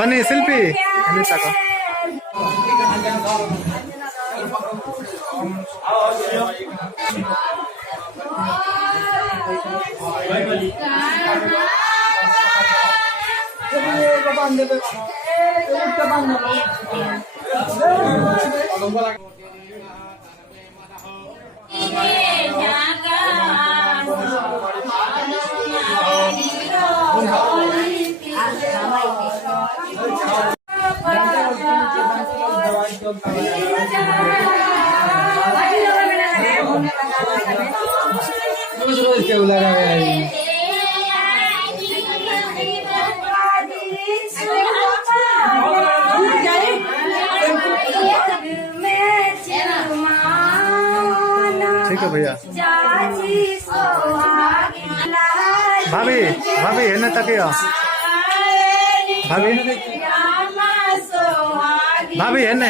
बनी शिल्पी अनिता को क्यों लगा ठीक है भैया भाभी भाभी है ना तकिया भाभी भाभी है ना